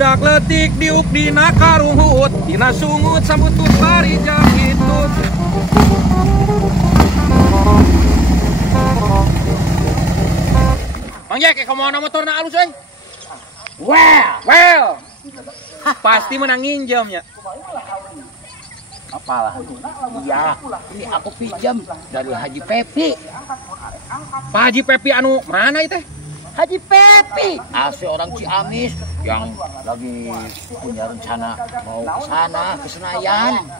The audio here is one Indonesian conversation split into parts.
budak letik diuk dina karuhut dina sungut sambutut bari jakitut. Mang Jack, kamu mau motor na alus euy? Well. Pasti menang nginjamnya. Apalah? Iya, ini aku pinjam dari Haji Pepi. Pak Haji Pepi anu mana itu? Haji Pepi, asli orang Ciamis yang lagi punya rencana mau ke sana, ke Senayan.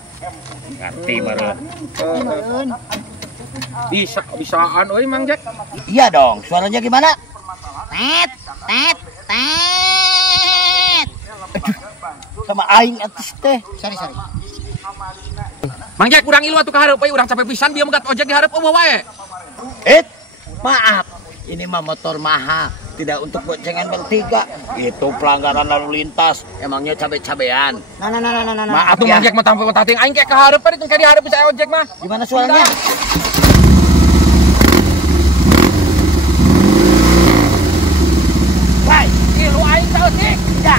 Ngerti meren. Bisaan euy Mang Jack. Iya dong, suaranya gimana? Tet. Aduh, sama aing atus teh. Sorry. Mang Jack urang ilu atuh ka hareup euy, urang capek pisan dia megat ojek di hareup eueuh wae. Maaf, ini mah motor mahal, tidak untuk boncengan bertiga. Itu pelanggaran lalu lintas, emangnya cabe-cabean. Nah. Maaf tuh Mang Jack mah tampil tating aing kayak ka hareup teh di hareup bisa ojek mah. Gimana suaranya? Wah, ilu aing saos sih. Ya.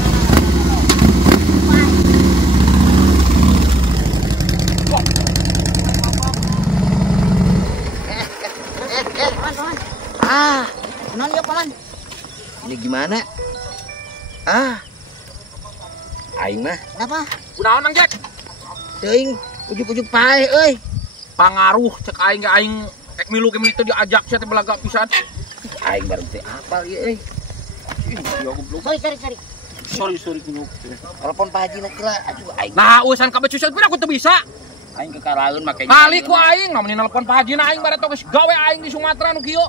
Kenalan ya paman. Ini gimana? Aing mah. Kenapa? Kunaon Mang Jack? Teuing ujuk-ujuk pae euy. Pangaruh cek aing ge aing ek milu ke menit teh diajak sia teh belaga pisan. Aing baru teh apal ieu euy. Ya goblok. Sorry. Sorry kuno. Telepon Pak Haji na kira aduh aing. Nah, urusan kabecusan pun aku teu bisa. Aing kekaraeun make. Kali ku aing namun nelpon Pak Haji na aing barat geus gawe aing di Sumatera nu kieu.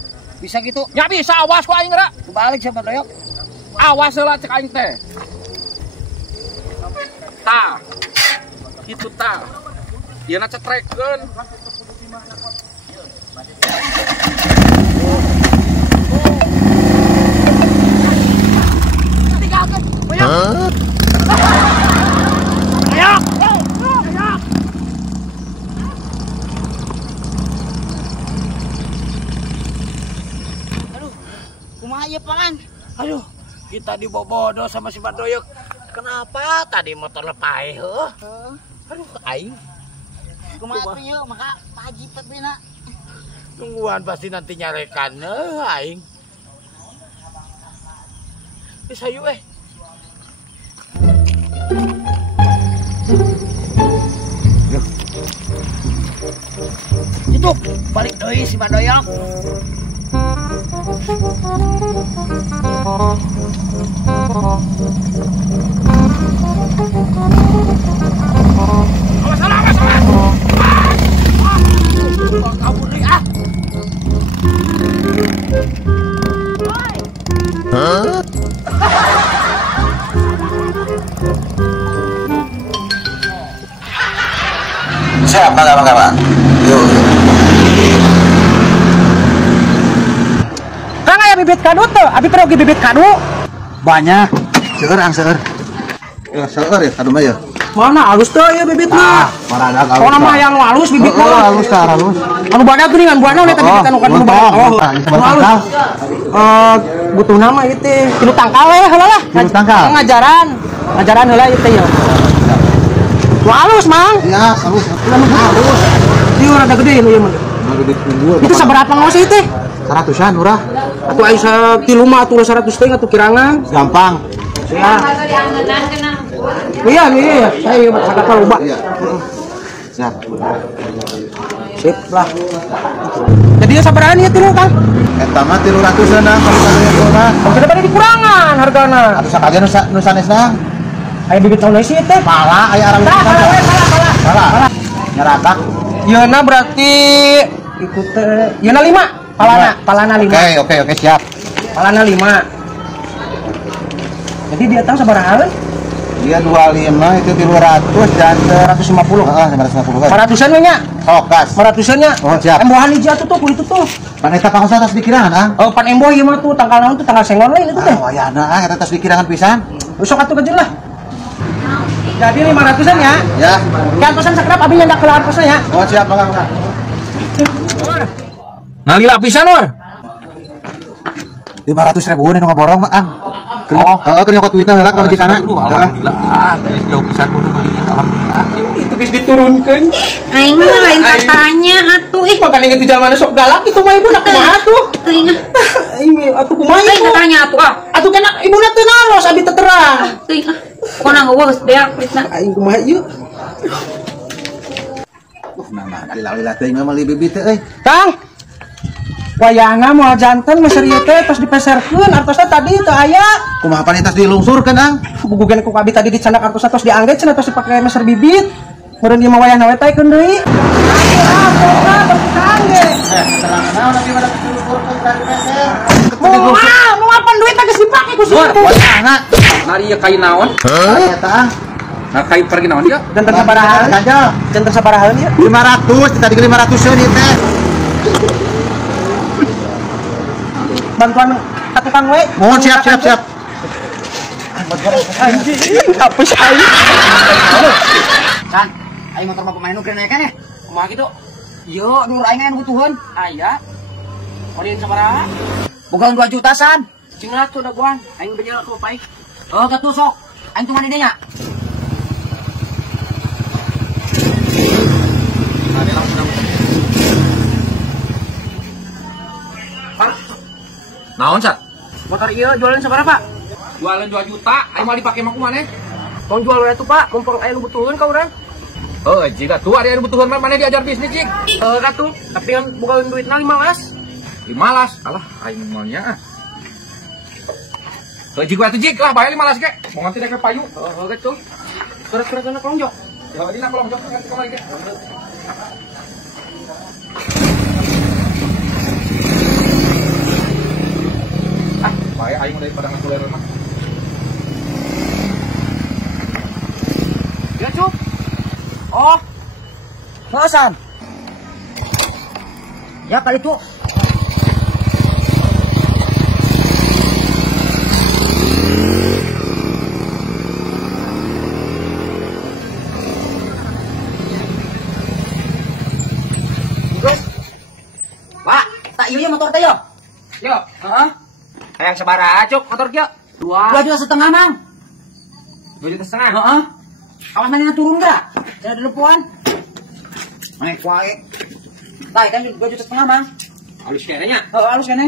Bisa gitu. Nya bisa awas ku aing geura. Kebalik sama doyok. Awas heula cek aing teh. Tah. Kitu tah. Ieu na cetrekeun. Kumaha ieu paman? Aduh, kita dibobodo sama si Badoyok. Kenapa tadi motor lepae heuh? Aduh, aing. Kumaha tuh ieu maka Pak Haji Pepina. Tungguan pasti nanti nyarekan aing. Bisa yuk Itu balik deui si Badoyok. Awas. Kabur deui Siap, Bang. Yuk. Kang aya bibit kadu teu? Abi pergi bibit kadu. Banyak. Seueur. Ya, seueur ya kadu mah ya. Mana halus teh ya bibitna? Paradak halus. Soalna mah yang halus bibitna. Halus. Anu badak geuningan buahna nih teh bibit anu kan anu badak. Halus. Butuh nama ieu teh. Tilu tangkal we heula lah. Tilu tangkal. Ngajaran heula ieu teh ya. Halus, Mang. Iya, halus. Halus. Ieu rada gede ieu mah. Itu saberapa ngos ieu teh? 100-an urah. Atuh aya tilu mah atuh 100 teh atuh kirangan. Gampang. Ya. Iya. Saya kata loba. Iya. Siap. Sip lah. Jadi sabarahan ieu tilu, Kang? Eta mah 300-an kalau kalian urah. Kita pada dikurangan hargana. Atuh sakalian nu sanesna. Aya bibit tahun sih teh. Pala aya arang. Pala. Nyaratak. Yeuna berarti ikut teh. Yeuna 5. Palana 5. Oke, siap. Palana 5. Jadi dia tahu sabaraha? Dia 25 itu 200 dan 150. Heeh, 150 kan. 400-an we nya. Sokas. 400-an nya. Oh, siap. Embohan hiji atuh tuh ku itu tuh. Pan eta pangos atas pikiran, Oh, pan emboh ieu mah tuh tanggal naon tuh tanggal sengon lain itu teh. Wayana eta atas pikiran pisan. Usok atuh kejeul lah. Jadi 500-an ya. Ya. Kan pesan sakrap abi nyandak kelaan pesan ya. Oh, siap, Bang. Nalila pisan, Nur. 500.000 nih nu ngaborong mah, Ang. Heeh, keur nyokot duitna heula ka majikanna. Alhamdulillah. Jauh pisan kudu alhamdulillah. Itu geus diturunkeun. Aing mah lain katanya atuh ih. Makanya gitu zaman sok galak itu mah ibu nak kumaha tuh. Teuing Aing atuh kumaha lain itu. katanya atuh ah. Atuh kana ibuna teu naros abi teu terang. Teuing ah. Kona geus beak pitna. Aing kumaha ieu? Nah, lila-lila teh mah meuli bibit teh euy. Kang. Wayahna moal janten meser ieu teh tos dipeserkeun artosna tadi teu aya. Kumaha panitas dilungsurkeun ang? Bugugen ku abi tadi dicandak artosna tos diangget cenah tos dipake meser bibit. Meureun ieu mah wayahna we teh keun deui. Mau apa duit geus dipake ku Luar, seueur. wayahna. Nari ieu kain naon? Eta ang. Nah, kain pergi naon dia? Janten sabaraha? Ganjal. Janten sabaraha ieu? 500, tadi 500 ieu teh. Bantuan ka tukang we. Mohon siap. Anjing, apa sih aing? Kan, aing motor mah pemain nukeun kan ya? Kumaha kitu? Yo, nur aing aya butuhan. Aya. Kodin sabaraha? Bukan 2 juta san. Cing atuh da buang. Aing benyel atuh pai. Oh, katuh sok. Aing tuh mana dia nya? Naon, Sat? Motor ieu jualan sabaraha, Pak? Jualan 2 juta, aing mau dipake mah kumaneh? Mau jual we atuh, Pak. Mumpung aya nu butuheun ka urang. Oh, jika tuh ada yang butuhan mana diajar bisnis, Cik? Katuh, tapi kan bukan duitna 15. Malas, alah, aing maunya. Tuh jik atuh jik lah, bayar 15 ge. Mau nganti dek payu. Oh, gitu. Surat-surat anak lonjok. Ya, dina kolong jok nganti kemari ge. Ah, bae aing udah pada ngakuler mah. Ya, Cuk. Oh. San. Ya kali itu. Pak, tak iya motor teh yo. Yo, Heeh. hayang sabaraha cuk motor kieu? 2 juta setengah, Mang. 2 juta setengah. Heeh. Awas mana turun enggak? Saya ada depan. Naik wae. Tah, kan 2 juta setengah, Mang. Halus kayaknya nya. Heeh, halus kan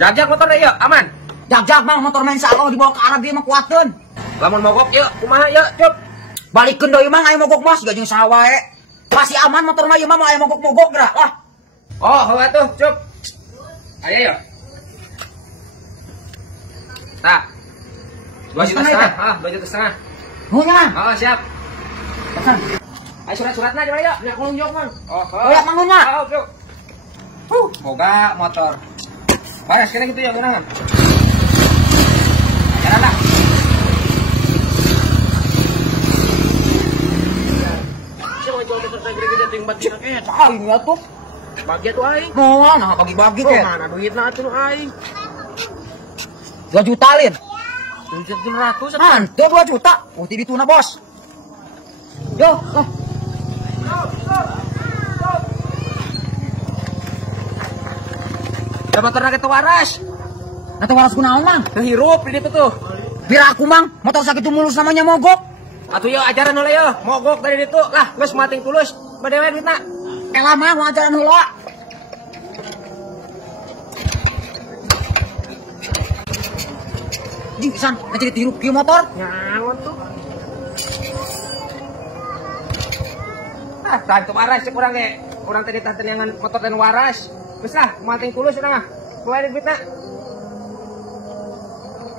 Jajak motor deh yuk, aman. Jak-jak, Mang, motor main salo dibawa ke arah dia mah kuateun. Lamun mogok yuk, kumaha yuk, cuk. Balikeun deui, Mang, aya mogok mas, gajeng saha wae. Masih aman motor mah ieu mah aya mogok-mogok gerak lah. Oh, heula tuh, cuk. Ayo yuk. Nah. 2 juta setengah. Ah, 2 juta setengah. Nuhnya. Oh, siap. Pesan. Ayo surat-suratna di mana yuk? Nya kulunjok, Mang. Oh, Oh, ya, Mang nuhnya. Oh, cuk. Moga motor. Pares kena gitu ya, gerangan. Jalan lah. Siapa jual motor teh gede-gede ting bagi rakyat? Aing ya tuh. Bagi atuh aing. Moal nah bagi-bagi Oh, teh. mana duitna atuh aing? 2 juta lin. 700 Man, tuh 2 juta. Putih dituna, Bos. Yo, lah. Da motorna kita waras. Nanti waras kunaon, Mang? Teu hirup di ditu tuh. Biar aku, Mang, motor sakit mulus namanya mogok. Atuh yuk ajaran heula yuk. Mogok dari ditu. Lah, geus mating tulus. Bade we duitna. Elah, Mang, mau ajaran heula. Jing, pisan, nanti ditiru kieu motor. nyangon tuh. Ah, tah teu waras cek urang ge. Urang teh ditah tenangan motor teh waras. Geus lah, mating tulus urang mah. Kumaha duitna?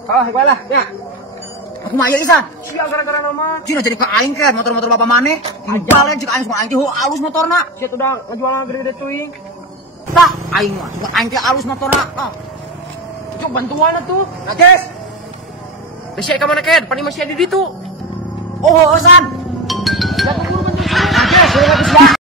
Oh, bae lah, nya. Aku mah aya isan. Sia gara-gara nama. Cina jadi ke aing ke motor-motor bapak maneh. Imbalen cik aing semua aing teh alus motorna. Sia tuh udah ngejual gede-gede cuing. Tak, aing mah cuma aing teh alus motorna. Cuk bantuan atuh. Nages. Besi ka mana ken? Pani masih di ditu. Oh, san. Ya keburu bantuan. Nages, sudah habis ya.